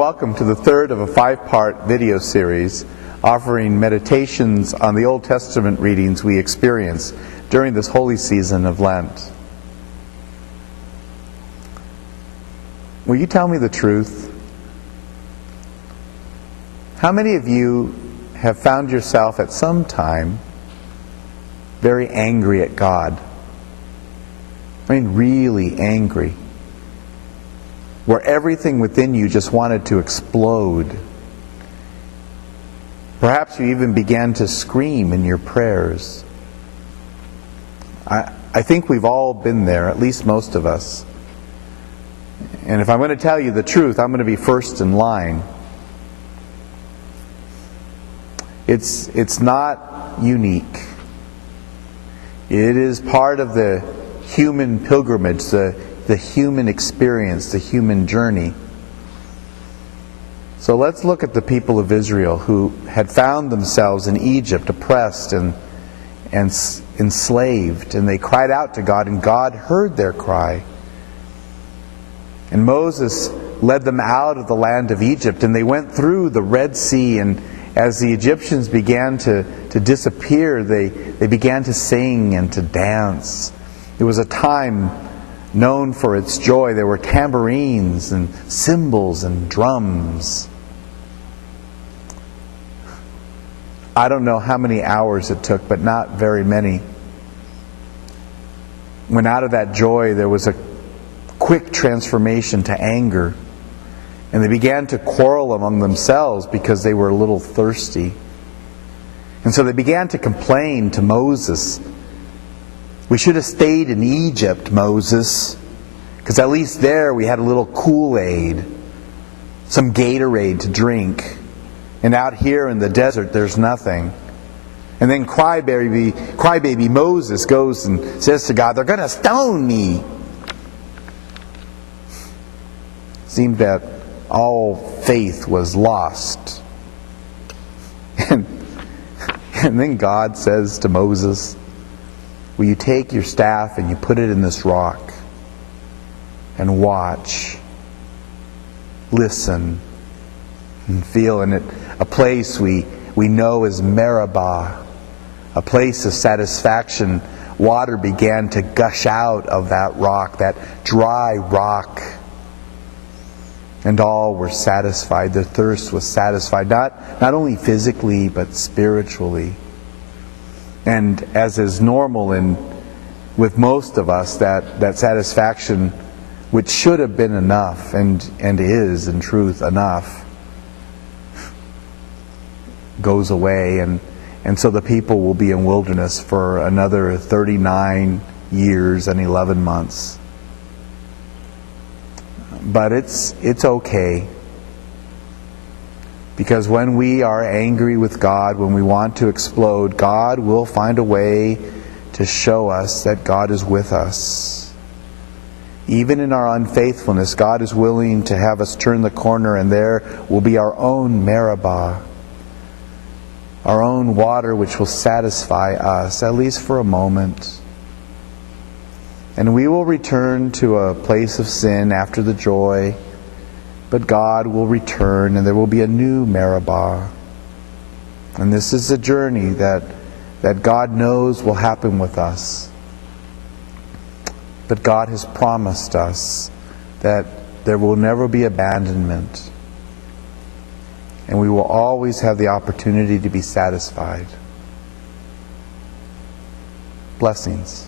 welcome to the third of a 5-part video series offering meditations on the Old Testament readings we experience during this holy season of Lent. Will you tell me the truth? How many of you have found yourself at some time very angry at God? I mean, really angry. Where everything within you just wanted to explode. Perhaps you even began to scream in your prayers. I think we've all been there, at least most of us. And if I'm going to tell you the truth, I'm going to be first in line. It's not unique. It is part of the human pilgrimage, the human experience, the human journey. So let's look at the people of Israel who had found themselves in Egypt, oppressed and enslaved, and they cried out to God, and God heard their cry. And Moses led them out of the land of Egypt, and they went through the Red Sea, and as the Egyptians began to disappear, they began to sing and to dance. It was a time known for its joy. There were tambourines and cymbals and drums. I don't know how many hours it took, but not very many. When out of that joy there was a quick transformation to anger. And they began to quarrel among themselves because they were a little thirsty. And so they began to complain to Moses. We should have stayed in Egypt, Moses, because at least there we had a little Kool-Aid, some Gatorade to drink. And out here in the desert, there's nothing. And then crybaby Moses goes and says to God, "They're going to stone me." Seemed that all faith was lost. And then God says to Moses, "Will you take your staff and you put it in this rock and watch, listen, and feel in it a place we know as Meribah, a place of satisfaction." Water began to gush out of that rock, that dry rock. And all were satisfied. Their thirst was satisfied, not only physically, but spiritually. And as is normal with most of us, that satisfaction, which should have been enough, and is in truth enough, goes away. And so the people will be in wilderness for another 39 years and 11 months. But it's okay. Because when we are angry with God, when we want to explode, God will find a way to show us that God is with us. Even in our unfaithfulness, God is willing to have us turn the corner, and there will be our own Meribah, our own water which will satisfy us, at least for a moment. And we will return to a place of sin after the joy, but God will return, and there will be a new Meribah. And this is a journey that God knows will happen with us. But God has promised us that there will never be abandonment, and we will always have the opportunity to be satisfied. Blessings.